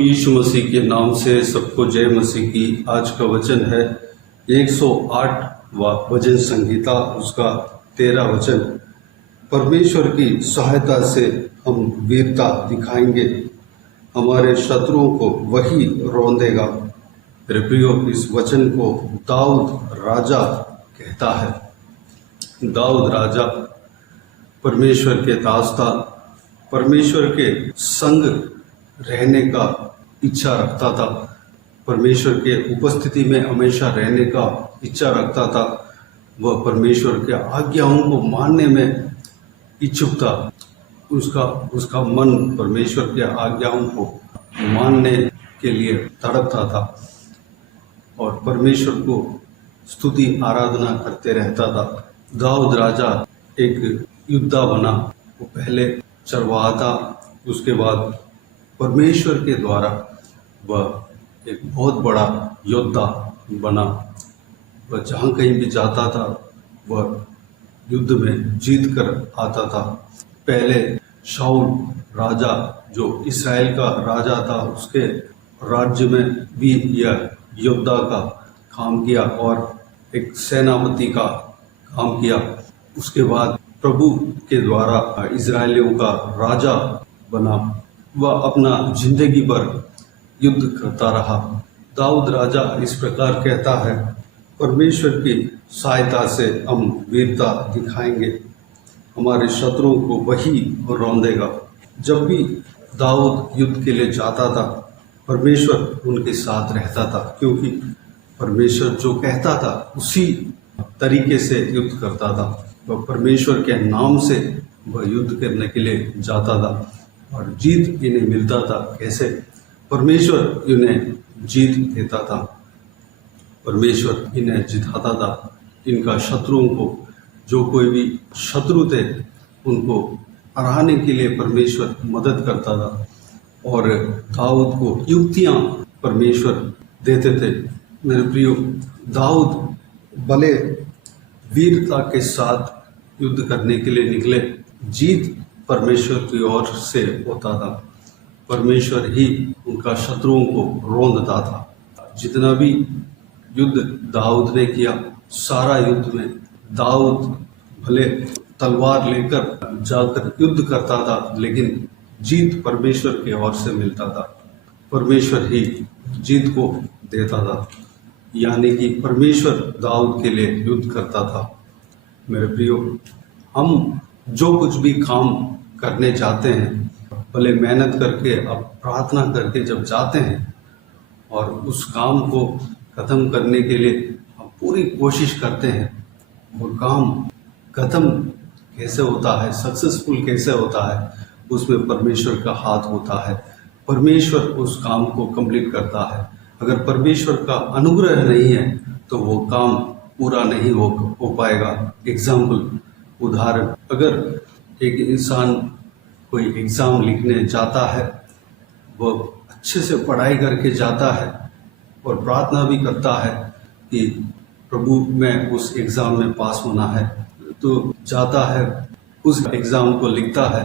यीशु मसीह के नाम से सबको जय मसीह की। आज का वचन है 108वां भजन संहिता, उसका 13 वचन। परमेश्वर की सहायता से हम वीरता दिखाएंगे, हमारे शत्रुओं को वही रौंदेगा। मेरे प्रियो, इस वचन को दाऊद राजा कहता है। दाऊद राजा परमेश्वर के दास था, परमेश्वर के संग रहने का इच्छा रखता था, परमेश्वर के उपस्थिति में हमेशा रहने का इच्छा रखता था। वह परमेश्वर के आज्ञाओं को मानने में इच्छुक था। उसका मन परमेश्वर के आज्ञाओं को मानने के लिए तड़पता था और परमेश्वर को स्तुति आराधना करते रहता था। दाऊद राजा एक योद्धा बना। वो पहले चरवाहा था, उसके बाद परमेश्वर के द्वारा वह एक बहुत बड़ा योद्धा बना। वह जहाँ कहीं भी जाता था वह युद्ध में जीत कर आता था। पहले शाऊल राजा जो इस्राएल का राजा था, उसके राज्य में भी यह योद्धा का काम किया और एक सेनापति का काम किया। उसके बाद प्रभु के द्वारा इस्राएलियों का राजा बना। वह अपना जिंदगी भर युद्ध करता रहा। दाऊद राजा इस प्रकार कहता है, परमेश्वर की सहायता से हम वीरता दिखाएंगे, हमारे शत्रुओं को वही रौंदेगा। जब भी दाऊद युद्ध के लिए जाता था, परमेश्वर उनके साथ रहता था, क्योंकि परमेश्वर जो कहता था उसी तरीके से युद्ध करता था। वह परमेश्वर के नाम से वह युद्ध करने के लिए जाता था और जीत इन्हें मिलता था। कैसे? परमेश्वर इन्हें जीत देता था, परमेश्वर इन्हें जिताता था। इनका शत्रुओं को, जो कोई भी शत्रु थे, उनको हराने के लिए परमेश्वर मदद करता था और दाऊद को युक्तियां परमेश्वर देते थे। मेरे प्रियो, दाऊद भले वीरता के साथ युद्ध करने के लिए निकले, जीत परमेश्वर की ओर से होता था। परमेश्वर ही उनका शत्रुओं को रौंदता था। जितना भी युद्ध दाऊद ने किया, सारा युद्ध में दाऊद भले तलवार लेकर जाकर युद्ध करता था, लेकिन जीत परमेश्वर की ओर से मिलता था। परमेश्वर ही जीत को देता था, यानी कि परमेश्वर दाऊद के लिए युद्ध करता था। मेरे प्रियो, हम जो कुछ भी काम करने जाते हैं, भले मेहनत करके, अब प्रार्थना करके जब जाते हैं और उस काम को खत्म करने के लिए हम पूरी कोशिश करते हैं, वो काम खत्म कैसे होता है, सक्सेसफुल कैसे होता है, उसमें परमेश्वर का हाथ होता है। परमेश्वर उस काम को कंप्लीट करता है। अगर परमेश्वर का अनुग्रह नहीं है तो वो काम पूरा नहीं हो पाएगा। एग्जाम्पल, उदाहरण, अगर एक इंसान कोई एग्ज़ाम लिखने जाता है, वो अच्छे से पढ़ाई करके जाता है और प्रार्थना भी करता है कि प्रभु मैं उस एग्ज़ाम में पास होना है, तो जाता है, उस एग्ज़ाम को लिखता है,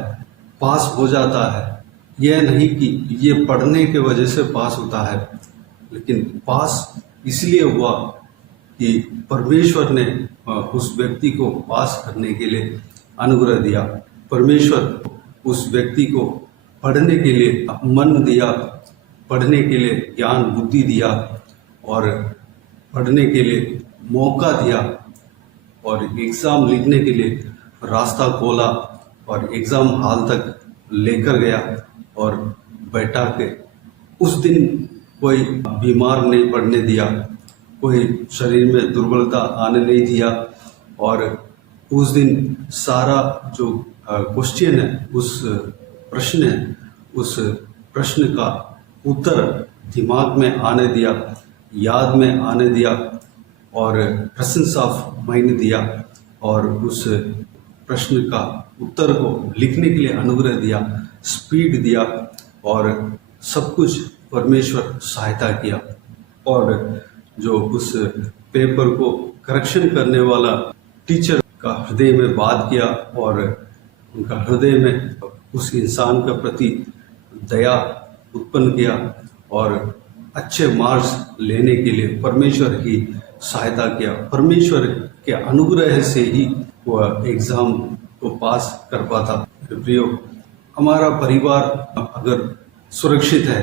पास हो जाता है। यह नहीं कि ये पढ़ने के वजह से पास होता है, लेकिन पास इसलिए हुआ कि परमेश्वर ने उस व्यक्ति को पास करने के लिए अनुग्रह दिया। परमेश्वर उस व्यक्ति को पढ़ने के लिए मन दिया, पढ़ने के लिए ज्ञान बुद्धि दिया और पढ़ने के लिए मौका दिया और एग्ज़ाम लिखने के लिए रास्ता खोला और एग्ज़ाम हॉल तक लेकर गया और बैठा के उस दिन कोई बीमार नहीं पड़ने दिया, कोई शरीर में दुर्बलता आने नहीं दिया और उस दिन सारा जो क्वेश्चन है, उस प्रश्न का उत्तर दिमाग में आने दिया, याद में आने दिया और प्रेजेंस ऑफ माइंड दिया और उस प्रश्न का उत्तर को लिखने के लिए अनुग्रह दिया, स्पीड दिया और सब कुछ परमेश्वर सहायता किया। और जो उस पेपर को करेक्शन करने वाला टीचर का हृदय में बात किया और उनका हृदय में उस इंसान के प्रति दया उत्पन्न किया और अच्छे मार्क्स लेने के लिए परमेश्वर ही सहायता किया। परमेश्वर के अनुग्रह से ही वह एग्ज़ाम को पास कर पाता। प्रियो, हमारा परिवार अगर सुरक्षित है,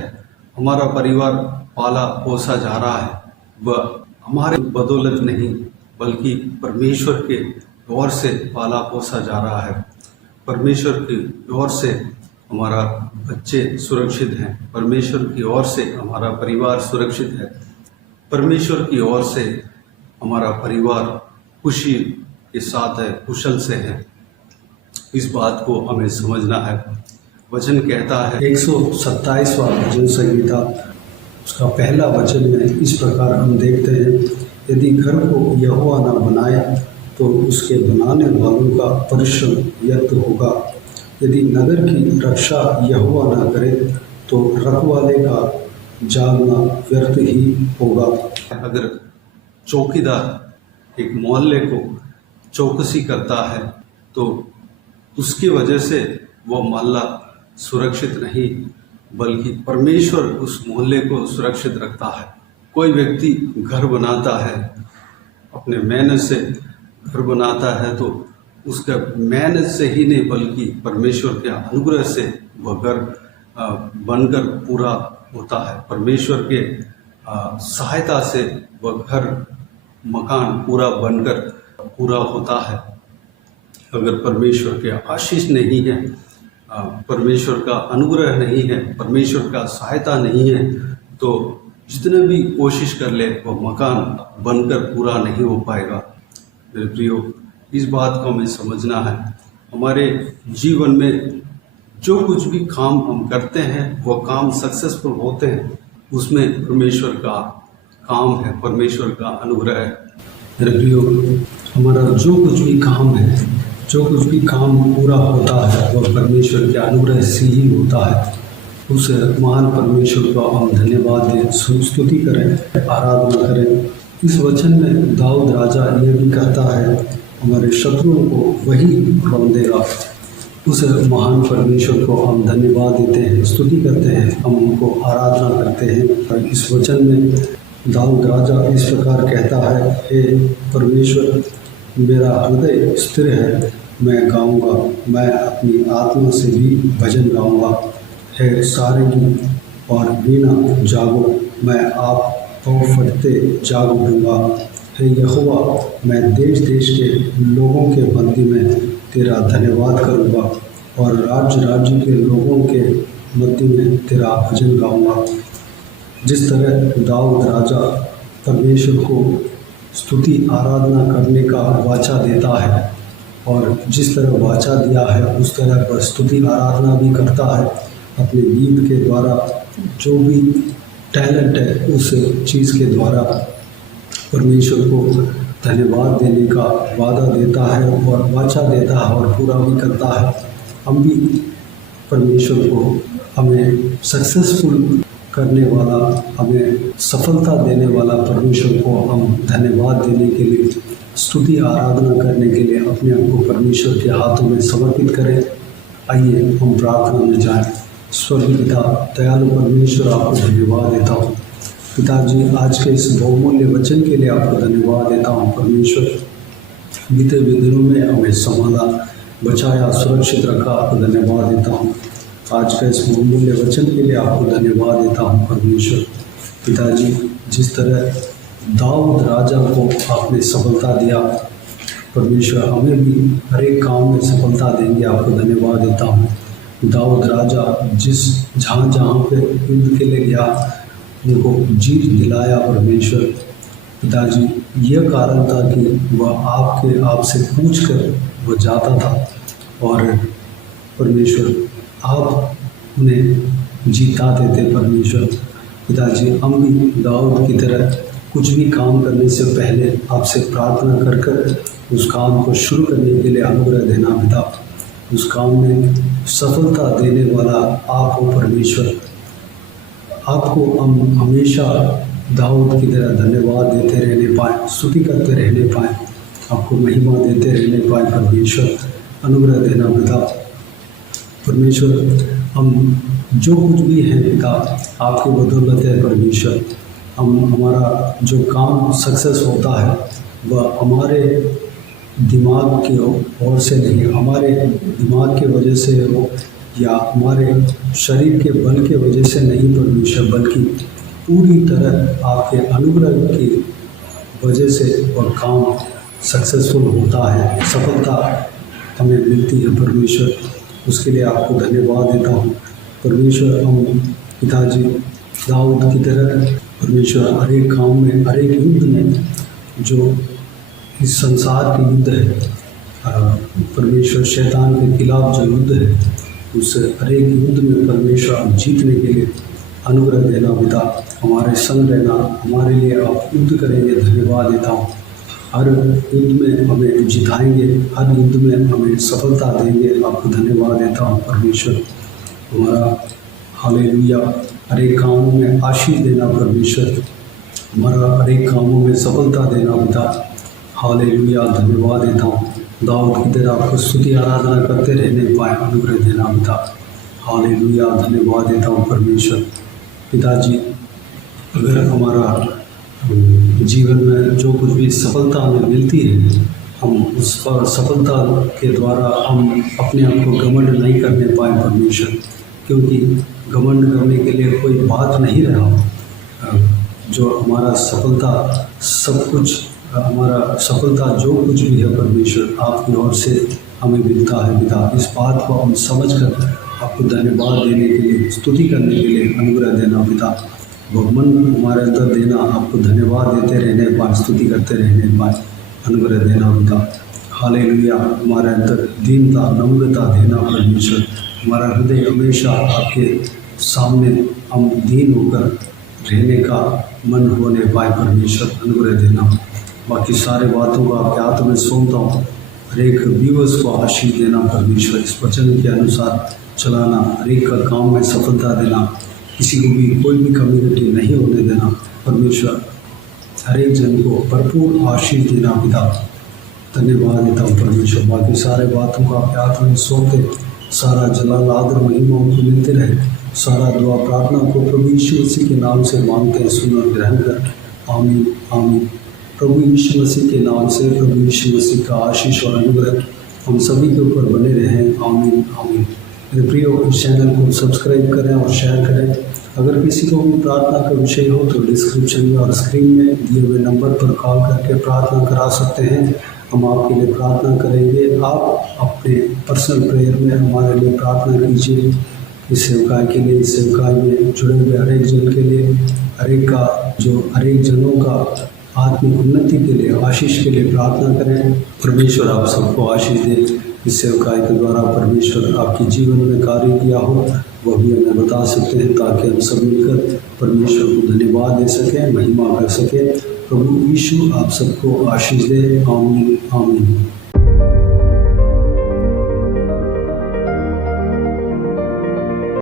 हमारा परिवार पाला पोसा जा रहा है, वह हमारे बदौलत नहीं बल्कि परमेश्वर के ओर से पाला पोसा जा रहा है। परमेश्वर की ओर से हमारा बच्चे सुरक्षित हैं, परमेश्वर की ओर से हमारा परिवार सुरक्षित है, परमेश्वर की ओर से हमारा परिवार खुशी के साथ है, कुशल से है। इस बात को हमें समझना है। वचन कहता है 127वां भजन संहिता उसका पहला वचन में इस प्रकार हम देखते हैं, यदि घर को यहोवा न बनाए तो उसके बनाने वालों का परिश्रम व्यर्थ होगा। यदि नगर की रक्षा यहोवा न करे तो रखवाले का जागना व्यर्थ ही होगा। अगर चौकीदार एक मोहल्ले को चौकसी करता है तो उसकी वजह से वो मोहल्ला सुरक्षित नहीं बल्कि परमेश्वर उस मोहल्ले को सुरक्षित रखता है। कोई व्यक्ति घर बनाता है, अपने मेहनत से घर बनाता है, तो उसका मेहनत से ही नहीं बल्कि परमेश्वर के अनुग्रह से वह घर बनकर पूरा होता है। परमेश्वर के सहायता से वह घर मकान पूरा बनकर पूरा होता है। अगर परमेश्वर के आशीष नहीं है, परमेश्वर का अनुग्रह नहीं है, परमेश्वर का सहायता नहीं है, तो जितने भी कोशिश कर ले वो मकान बनकर पूरा नहीं हो पाएगा। मेरे प्रियो, इस बात को हमें समझना है। हमारे जीवन में जो कुछ भी काम हम करते हैं वो काम सक्सेसफुल होते हैं, उसमें परमेश्वर का काम है, परमेश्वर का अनुग्रह है। मेरे प्रियो, हमारा जो कुछ भी काम है, जो कुछ भी काम पूरा होता है वह परमेश्वर के अनुग्रह से ही होता है। उस महान परमेश्वर को हम धन्यवाद दें, स्तुति करें, आराधना करें। इस वचन में दाऊद राजा ये भी कहता है, हमारे शत्रुओं को वही रौंदेगा। उस महान परमेश्वर को हम धन्यवाद देते हैं, स्तुति करते हैं, हम उनको आराधना करते हैं। और इस वचन में दाऊद राजा इस प्रकार कहता है, हे परमेश्वर, मेरा हृदय स्थिर है, मैं गाऊंगा, मैं अपनी आत्मा से भी भजन गाऊंगा। हे सारंगी और वीणा जागो, मैं आप पाँव फटते जाग उठूंगा। हे यहोवा, मैं देश देश के लोगों के मध्य में तेरा धन्यवाद करूंगा और राज्य राज्य के लोगों के मध्य में तेरा भजन गाऊंगा। जिस तरह दाऊद राजा परमेश्वर को स्तुति आराधना करने का वाचा देता है और जिस तरह वाचा दिया है उस तरह पर स्तुति आराधना भी करता है, अपने गीत के द्वारा जो भी टैलेंट है उस चीज़ के द्वारा परमेश्वर को धन्यवाद देने का वादा देता है और वाचा देता है और पूरा भी करता है। हम भी परमेश्वर को हमें सक्सेसफुल करने वाला, हमें सफलता देने वाला परमेश्वर को हम धन्यवाद देने के लिए, स्तुति आराधना करने के लिए अपने आप को परमेश्वर के हाथों में समर्पित करें। आइए हम प्रार्थना में जाएं। स्वर्गीय पिता, दयालु परमेश्वर, आपको धन्यवाद देता हूँ। पिताजी, आज के इस बहुमूल्य वचन के लिए आपको धन्यवाद देता हूँ। परमेश्वर, बीते हुए दिनों में हमें संभाला, बचाया, सुरक्षित रखा, आपको धन्यवाद देता हूँ। आज का इस बहुमूल्य वचन के लिए आपको धन्यवाद देता हूँ। परमेश्वर पिताजी, जिस तरह दाऊद राजा को आपने सफलता दिया, परमेश्वर हमें भी हर एक काम में सफलता देंगे, आपको धन्यवाद देता हूँ। दाऊद राजा जहाँ जहाँ पे युद्ध के लिए गया उनको जीत दिलाया। परमेश्वर पिताजी, यह कारण था कि वह आपसे पूछ कर वह जाता था और परमेश्वर आप उन्हें जिताते थे। परमेश्वर पिताजी, हम भी दाऊद की तरह कुछ भी काम करने से पहले आपसे प्रार्थना कर उस काम को शुरू करने के लिए अनुग्रह देना। पिता, उस काम में सफलता देने वाला आप हो। परमेश्वर, आपको हम हमेशा दाऊद की तरह धन्यवाद देते रहने पाएँ, स्तुति करते रहने पाएँ, आपको महिमा देते रहने पाएँ। परमेश्वर अनुग्रह देना। पिता परमेश्वर, हम जो कुछ भी हैं पिता आपके बदौलत है परमेश्वर। हमारा जो काम सक्सेस होता है वह हमारे दिमाग की ओर से नहीं, हमारे दिमाग की वजह से हो या हमारे शरीर के बल के वजह से नहीं परमेश्वर, बल्कि पूरी तरह आपके अनुग्रह की वजह से वह काम सक्सेसफुल होता है, सफलता हमें मिलती है परमेश्वर। उसके लिए आपको धन्यवाद देता हूँ परमेश्वर। हम पिताजी दाऊद की तरह परमेश्वर हर एक काम में, हर एक युद्ध में, जो इस संसार के युद्ध है परमेश्वर, शैतान के खिलाफ जो युद्ध है, उस हर एक युद्ध में परमेश्वर जीतने के लिए अनुग्रह देना पिता, हमारे संग रहना, हमारे लिए आप युद्ध करेंगे, धन्यवाद देता हूँ। हर युद्ध में हमें जिताएंगे, हर युद्ध में हमें सफलता देंगे, आपको धन्यवाद देता हूँ परमेश्वर। हमारा हालेलुया, हर एक कामों में आशीष देना परमेश्वर, हमारा हर एक कामों में सफलता देना पिता, हालेलुया, धन्यवाद देता हूँ। दाऊद की तरह आपको स्तुति आराधना करते रहने पाए अनुग्रह देना पिता, हालेलुया, धन्यवाद देता हूँ परमेश्वर। पिताजी, अगर हमारा जीवन में जो कुछ भी सफलता हमें मिलती है, हम उस पर सफलता के द्वारा हम अपने आप को घमंड नहीं करने पाए परमेश्वर, क्योंकि घमंड करने के लिए कोई बात नहीं रहा। जो हमारा सफलता, सब कुछ हमारा सफलता जो कुछ भी है परमेश्वर, आपकी ओर से हमें मिलता है पिता। इस बात को हम समझकर आपको धन्यवाद देने के लिए, स्तुति करने के लिए अनुग्रह देना पिता, भगवान हमारे अंदर देना, आपको धन्यवाद देते रहने पाए, स्तुति करते रहने पाए अनुग्रह देना पिता, हालेलुया। हमारे अंदर दीनता, नम्रता देना परमेश्वर, हमारा हृदय हमेशा आपके सामने हम दीन होकर रहने का मन होने पाए परमेश्वर, अनुग्रह देना। बाकी सारे बातों को आपके हाथ में सौंपता हूँ। हर एक व्यूअर्स को आशीष देना परमेश्वर, इस वचन के अनुसार चलाना, हर एक का काम में सफलता देना, किसी को भी कोई भी कम्युनिटी नहीं होने देना परमेश्वर, हर एक जन को भरपूर आशीष देना पिता, धन्यवाद देता हूँ परमेश्वर। बाकी सारे बातों को आपके हाथ में सौंपते, सारा जलाल आदर महिमा उनको मिलते रहे, सारा दुआ प्रार्थना को प्रभु यीशु मसीह के नाम से मांगते हैं, सुन और ग्रहण कर, आमीन आमीन। प्रभु यीशु मसीह के नाम से प्रभु यीशु मसीह का आशीष और अनुग्रह हम सभी के ऊपर बने रहें, आमीन आमीन। मेरे प्रियो, इस चैनल को सब्सक्राइब करें और शेयर करें। अगर किसी को भी प्रार्थना का विषय हो तो डिस्क्रिप्शन में और स्क्रीन में दिए हुए नंबर पर कॉल करके प्रार्थना करा सकते हैं, हम आपके लिए प्रार्थना करेंगे। आप अपने पर्सनल प्रेयर में हमारे लिए प्रार्थना कीजिए। इस सेवकाई के लिए, इस सेवकाई में जुड़े हुए हर एक जन के लिए, हर एक जनों का आत्मिक उन्नति के लिए, आशीष के लिए प्रार्थना करें। परमेश्वर आप सबको आशीष दे। इस सेवकाई के द्वारा परमेश्वर आपके जीवन में कार्य किया हो वह भी हमें बता सकते हैं, ताकि हम सब मिलकर परमेश्वर को धन्यवाद दे सकें, महिमा कर सकें। प्रभु यीशु आप सबको आशीष दे, आमीन आमीन।